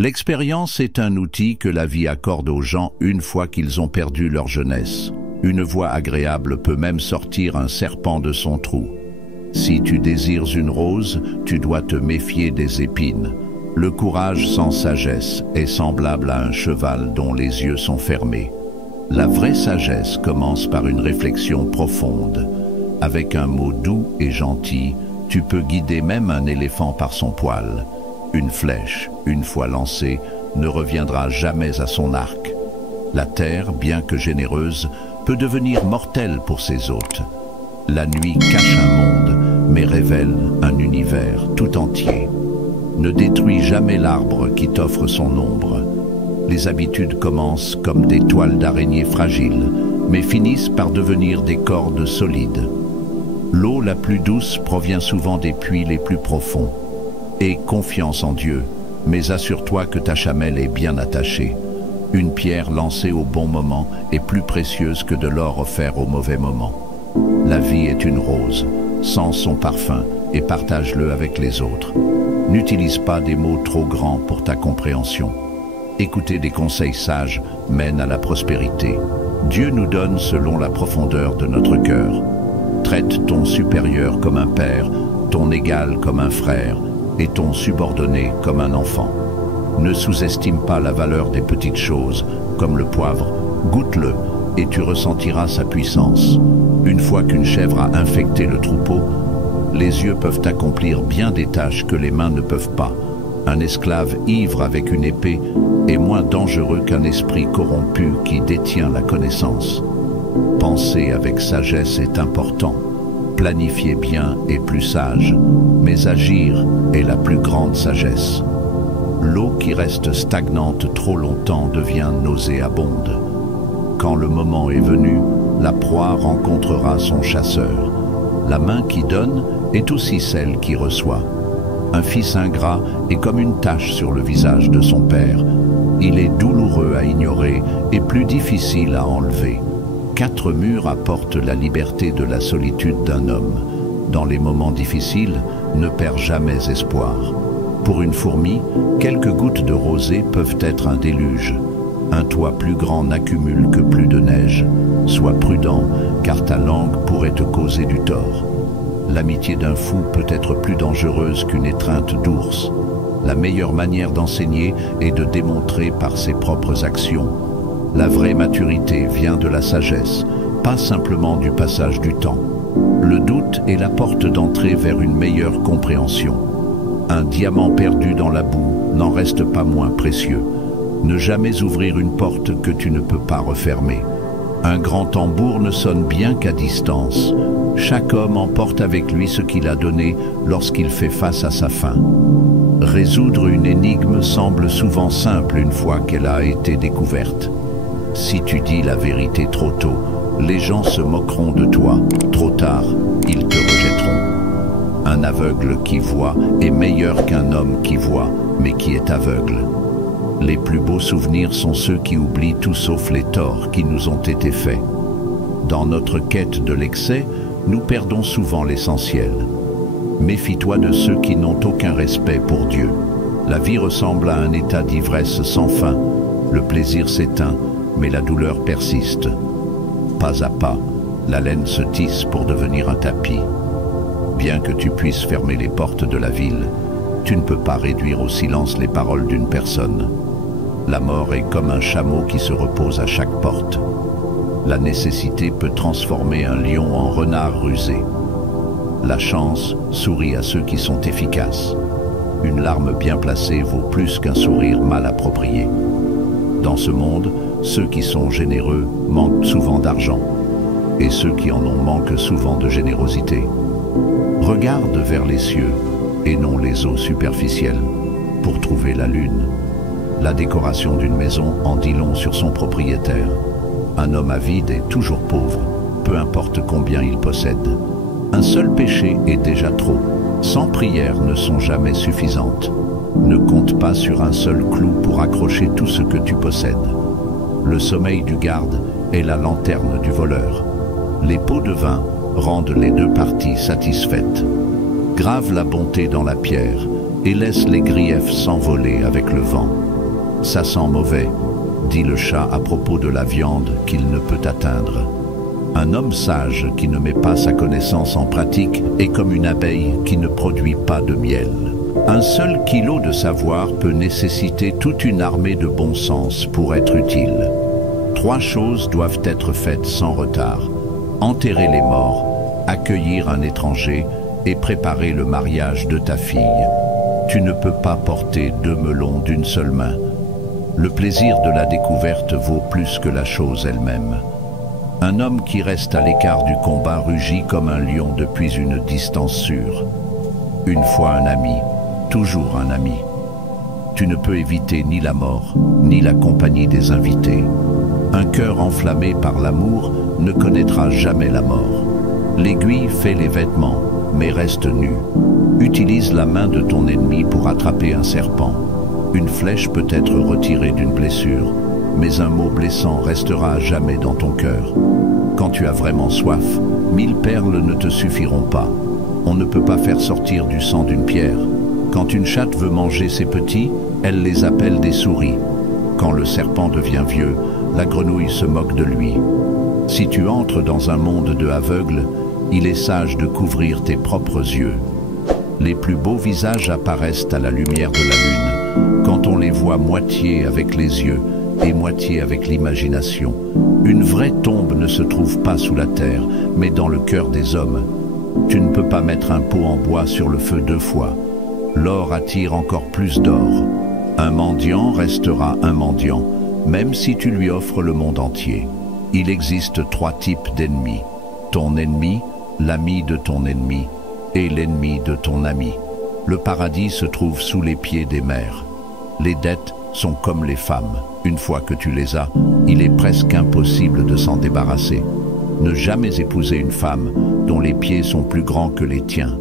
L'expérience est un outil que la vie accorde aux gens une fois qu'ils ont perdu leur jeunesse. Une voix agréable peut même sortir un serpent de son trou. Si tu désires une rose, tu dois te méfier des épines. Le courage sans sagesse est semblable à un cheval dont les yeux sont fermés. La vraie sagesse commence par une réflexion profonde. Avec un mot doux et gentil, tu peux guider même un éléphant par son poil. Une flèche, une fois lancée, ne reviendra jamais à son arc. La terre, bien que généreuse, peut devenir mortelle pour ses hôtes. La nuit cache un monde, mais révèle un univers tout entier. Ne détruis jamais l'arbre qui t'offre son ombre. Les habitudes commencent comme des toiles d'araignée fragiles, mais finissent par devenir des cordes solides. L'eau la plus douce provient souvent des puits les plus profonds. Aie confiance en Dieu, mais assure-toi que ta chamelle est bien attachée. Une pierre lancée au bon moment est plus précieuse que de l'or offert au mauvais moment. La vie est une rose, sens son parfum et partage-le avec les autres. N'utilise pas des mots trop grands pour ta compréhension. Écouter des conseils sages mène à la prospérité. Dieu nous donne selon la profondeur de notre cœur. Traite ton supérieur comme un père, ton égal comme un frère, et ton subordonné comme un enfant. Ne sous-estime pas la valeur des petites choses, comme le poivre. Goûte-le et tu ressentiras sa puissance. Une fois qu'une chèvre a infecté le troupeau, les yeux peuvent accomplir bien des tâches que les mains ne peuvent pas. Un esclave ivre avec une épée est moins dangereux qu'un esprit corrompu qui détient la connaissance. Penser avec sagesse est important. Planifier bien est plus sage, mais agir est la plus grande sagesse. L'eau qui reste stagnante trop longtemps devient nauséabonde. Quand le moment est venu, la proie rencontrera son chasseur. La main qui donne est aussi celle qui reçoit. Un fils ingrat est comme une tache sur le visage de son père. Il est douloureux à ignorer et plus difficile à enlever. 4 murs apportent la liberté de la solitude d'un homme. Dans les moments difficiles, ne perds jamais espoir. Pour une fourmi, quelques gouttes de rosée peuvent être un déluge. Un toit plus grand n'accumule que plus de neige. Sois prudent, car ta langue pourrait te causer du tort. L'amitié d'un fou peut être plus dangereuse qu'une étreinte d'ours. La meilleure manière d'enseigner est de démontrer par ses propres actions. La vraie maturité vient de la sagesse, pas simplement du passage du temps. Le doute est la porte d'entrée vers une meilleure compréhension. Un diamant perdu dans la boue n'en reste pas moins précieux. Ne jamais ouvrir une porte que tu ne peux pas refermer. Un grand tambour ne sonne bien qu'à distance. Chaque homme emporte avec lui ce qu'il a donné lorsqu'il fait face à sa fin. Résoudre une énigme semble souvent simple une fois qu'elle a été découverte. Si tu dis la vérité trop tôt, les gens se moqueront de toi. Trop tard, ils te rejetteront. Un aveugle qui voit est meilleur qu'un homme qui voit, mais qui est aveugle. Les plus beaux souvenirs sont ceux qui oublient tout sauf les torts qui nous ont été faits. Dans notre quête de l'excès, nous perdons souvent l'essentiel. Méfie-toi de ceux qui n'ont aucun respect pour Dieu. La vie ressemble à un état d'ivresse sans fin. Le plaisir s'éteint, mais la douleur persiste. Pas à pas, la laine se tisse pour devenir un tapis. Bien que tu puisses fermer les portes de la ville, tu ne peux pas réduire au silence les paroles d'une personne. La mort est comme un chameau qui se repose à chaque porte. La nécessité peut transformer un lion en renard rusé. La chance sourit à ceux qui sont efficaces. Une larme bien placée vaut plus qu'un sourire mal approprié. Dans ce monde, ceux qui sont généreux manquent souvent d'argent, et ceux qui en ont manquent souvent de générosité. Regarde vers les cieux, et non les eaux superficielles, pour trouver la lune. La décoration d'une maison en dit long sur son propriétaire. Un homme avide est toujours pauvre, peu importe combien il possède. Un seul péché est déjà trop. 100 prières ne sont jamais suffisantes. Ne compte pas sur un seul clou pour accrocher tout ce que tu possèdes. Le sommeil du garde est la lanterne du voleur. Les pots de vin rendent les deux parties satisfaites. Grave la bonté dans la pierre, et laisse les griefs s'envoler avec le vent. Ça sent mauvais, dit le chat à propos de la viande qu'il ne peut atteindre. Un homme sage qui ne met pas sa connaissance en pratique est comme une abeille qui ne produit pas de miel. Un seul kilo de savoir peut nécessiter toute une armée de bon sens pour être utile. 3 choses doivent être faites sans retard: enterrer les morts, accueillir un étranger et préparer le mariage de ta fille. Tu ne peux pas porter 2 melons d'une seule main. Le plaisir de la découverte vaut plus que la chose elle-même. Un homme qui reste à l'écart du combat rugit comme un lion depuis une distance sûre. Une fois un ami, toujours un ami. Tu ne peux éviter ni la mort, ni la compagnie des invités. Un cœur enflammé par l'amour ne connaîtra jamais la mort. L'aiguille fait les vêtements, mais reste nue. Utilise la main de ton ennemi pour attraper un serpent. Une flèche peut être retirée d'une blessure, mais un mot blessant restera à jamais dans ton cœur. Quand tu as vraiment soif, 1000 perles ne te suffiront pas. On ne peut pas faire sortir du sang d'une pierre. Quand une chatte veut manger ses petits, elle les appelle des souris. Quand le serpent devient vieux, la grenouille se moque de lui. Si tu entres dans un monde de aveugles, il est sage de couvrir tes propres yeux. Les plus beaux visages apparaissent à la lumière de la lune, quand on les voit moitié avec les yeux et moitié avec l'imagination. Une vraie tombe ne se trouve pas sous la terre, mais dans le cœur des hommes. Tu ne peux pas mettre un pot en bois sur le feu 2 fois. L'or attire encore plus d'or. Un mendiant restera un mendiant, même si tu lui offres le monde entier. Il existe 3 types d'ennemis: ton ennemi, l'ami de ton ennemi et l'ennemi de ton ami. Le paradis se trouve sous les pieds des mères. Les dettes sont comme les femmes. Une fois que tu les as, il est presque impossible de s'en débarrasser. Ne jamais épouser une femme dont les pieds sont plus grands que les tiens.